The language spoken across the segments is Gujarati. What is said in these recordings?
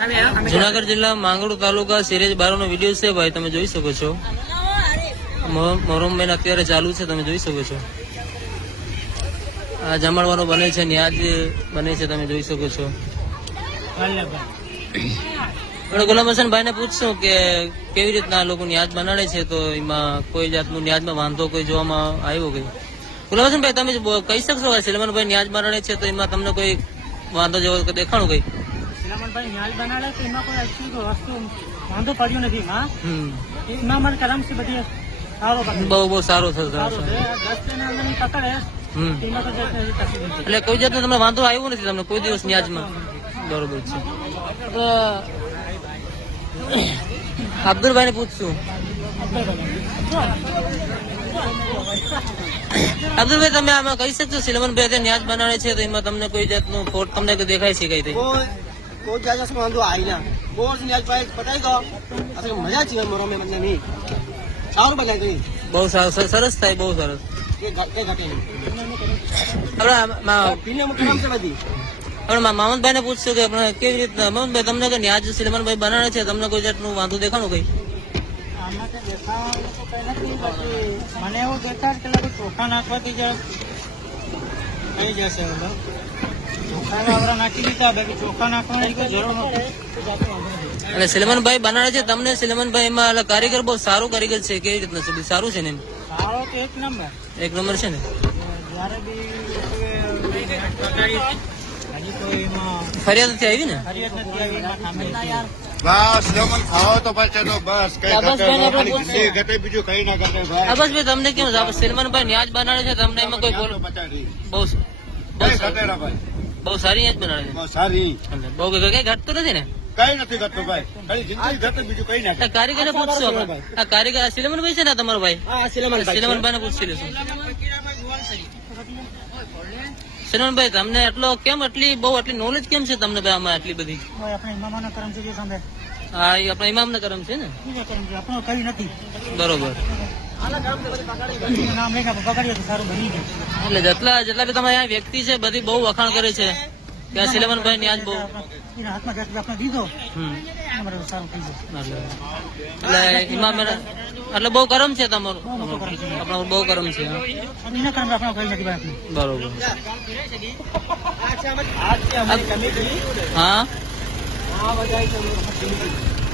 જુનાગઢ જિલ્લા માંગરોળ તાલુકા સિરેજ બારોનો વિડીયો છે ભાઈ, તમે જોઈ શકો છો. મોહરમ મહિના અત્યારે ચાલુ છે, તમે જોઈ શકો છો. આ જમણવાનો બને છે, ન્યાજ બને છે, તમે જોઈ શકો છો. ગુલામ હસનભાઈ ને પૂછશું કે કેવી રીતના લોકો ન્યાજ બનાવે છે, તો એમાં કોઈ જાતનું ન્યાજમાં વાંધો કોઈ જોવામાં આવ્યો કઈ? ગુલામ હસનભાઈ તમે કહી શકશો કે સલમાનભાઈ ન્યાજ બનાવે છે, તો એમાં તમને કોઈ વાંધો જેવો દેખાણું કઈ? સલમાનભાઈ ન્યાજ બનાવે તો એમાં કોઈ વસ્તુ વાંધો પડ્યો નથી. હા, એમાં મને કરમ છે બધી સારો, બહુ સારો થશે. એટલે કોઈ જાતનો તમને વાંધો આવ્યો નથી તમને કોઈ દિવસ ન્યાજમાં? બરોબર છે. તો અબ્દુલભાઈ ને પૂછશું. અબ્દુલભાઈ તમે આમાં કહી શકશો સલમાનભાઈ ન્યાજ બનાવે છે, તો એમાં તમને કોઈ જાતનું ફોટ તમને દેખાય છે કઈ? કોઈ જાત વાંધો આવી ના બોર ન્યાજ ભાઈ પટાઈ ગયો, મજા છે મરોમે મને નહીં સારું બનાવી ગઈ, બહુ સારું, સરસ થાય, બહુ સરસ. મામદભાઈ ને પૂછશું કે કેવી રીતના મામદભાઈ તમને ન્યાજ સલમાનભાઈ બનાવે છે, તમને કોઈ જાતનું વાંધો દેખાણું કઈ? મને એવું દેખાય કે ચોખા નાખવાથી જ થઈ જશે. ચોખા નાખી દીધા, બાકી ચોખા નાખવાની કોઈ જરૂર નથી. એટલે સલમાનભાઈ બનાવે છે તમને સલમાનભાઈ એમાં કારીગર બહુ સારું કારીગર છે, કેવી રીતના છે? સારું છે ને? એમ સારો તો એક નંબર છે ને? જયારે બી ફરિયાદ નથી આવી ને? ફરિયાદ નથી આવી. બસ જમણ ખાઓ તો પછી તો બસ બીજું કઈ ના કરતે ભાઈ. અબ્બાસભાઈ તમને કેમ સલમાનભાઈ ન્યાજ બનાવે છે, તમને એમાં કોઈ બહુ સારી ન્યાજ બનાવે છે? બહુ સારી, બહુ કઈ ઘટતું નથી ને? કઈ નથી કરતો ભાઈ, કઈ જિંદગી ઘટે બીજું કઈ ના. કારીગર ને પૂછશો. આ કારીગર સલમાનભાઈ છે ને તમારો ભાઈ? સલમાનભાઈ ને પૂછી લેશું. સલમાનભાઈ તમને એટલો કેમ એટલી નોલેજ કેમ છે તમને ભાઈ આમાં આટલી બધી? આપણા ઇમામના કરમ છે. હા, એ આપણા ઇમામ ના કરમ છે ને? આપણો કઈ નથી. બરોબર. નામ લઈને પકડીએ તો સારું બની જાય. એટલે જેટલા બી તમારે આ વ્યક્તિ છે બધી બહુ વખાણ કરે છે કે આ સલમાનભાઈ ન્યાજ બહુ હાથમાં આપણે દીધો સારું થઈ જાય. એટલે ઇમામ એટલે બહુ કરમ છે તમારું, આપણું બહુ કરમ છે. બરોબર. હા,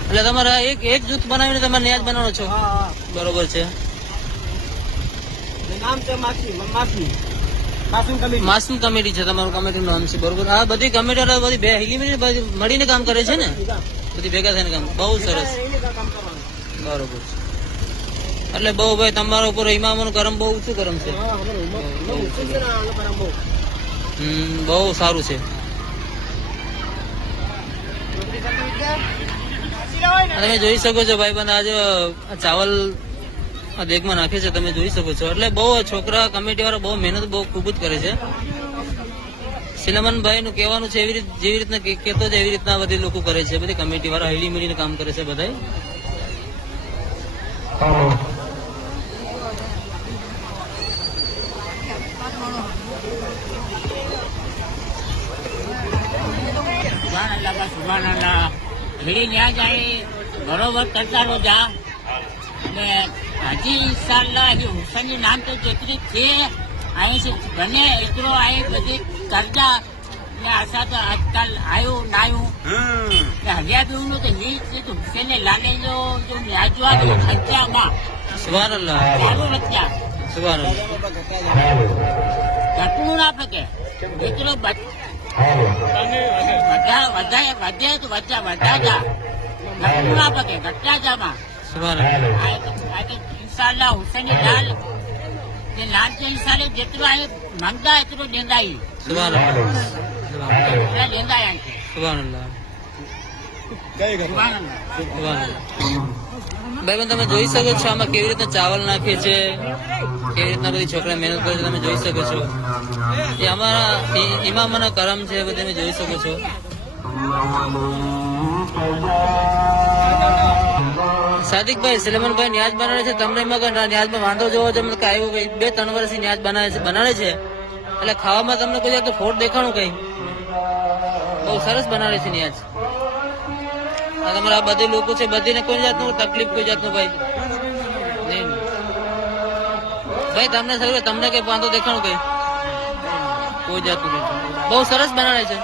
એટલે તમારે એક જૂથ બનાવીને તમારે ન્યાજ બનાવો છો? બરોબર છે. માસૂમ કમિટી છે તમારું, કમિટીનું નામ છે. બરોબર. આ બધી કમિટી બધી બે હિલી મળીને કામ કરે છે ને? બધી ભેગા થઈને કામ. બહુ સરસ. બરોબર છે. એટલે બહુ ભાઈ તમારા ઉપર ઇમામનું કરમ બહુ ઊંચું કરમ છે. બહુ સારું છે. તમે જોઈ શકો છો ભાઈ બંધ આજે ચાવલ દેગમાં નાખે છે, તમે જોઈ શકો છો. એટલે બહુ છોકરા કમિટી વાળા બહુ મહેનત બહુ ખૂબ જ કરે છે. સલમાનભાઈ નું કહેવાનું છે જેવી રીતના કેતો છે એવી રીતના બધી લોકો કરે છે, બધી કમિટી વાળા હળી મળીને કામ કરે છે બધા. બરોબર કરતા રોજા અને હજી ઇન્શાલ્લાહ હુસૈનનું નામ તો જેટલી છે અહીં બને એટલો અહીં બધી કરજા ને આશા તો આજકાલ આવ્યું નાયું હરિયા દેવું તો નીચ હુસૈન લાગે જો ન્યાજવા ખર્ચામાં સુભાનઅલ્લાહ ચાલુ રચ્યા ઘટવું ના શકે એટલો વધે તો વધા જા ઘટવું ના શકે ઘટ્યા જામાં ઇન્શાલ્લાહ હુસૈન લાલ જે લાલ છે ઇન્શાલ્લાહ જેટલો અહીં માંગતા એટલો દેંદાઈ દેંદાય ભાઈ તમે જોઈ શકો છો આમાં કેવી રીતના ચાવલ નાખે છે, કેવી રીતના બધી છોકરા મહેનત કરે છે, તમે જોઈ શકો છો. એ અમારા ઇમામના કરમ છે, બધે તમે જોઈ શકો છો. સાદિકભાઈ સલમાનભાઈ ન્યાજ બનાવે છે, તમને એમાં ન્યાજમાં વાંધો જોવો છે? આવ્યો 2-3 વર્ષથી ન્યાજ બનાવે છે, એટલે ખાવામાં તમને કોઈ ફોટ દેખાણું કઈ? બહુ સરસ બનાવે છે ન્યાજ. આ તમારા આ બધી લોકો છે, બધીને કોઈ જાતનું તકલીફ, કોઈ જાતનું ભાઈ નહીં. ભાઈ તમને સર તમને કઈ વાંધો દેખાણું કઈ કોઈ જાતનું નહીં. બહુ સરસ બનાવે છે.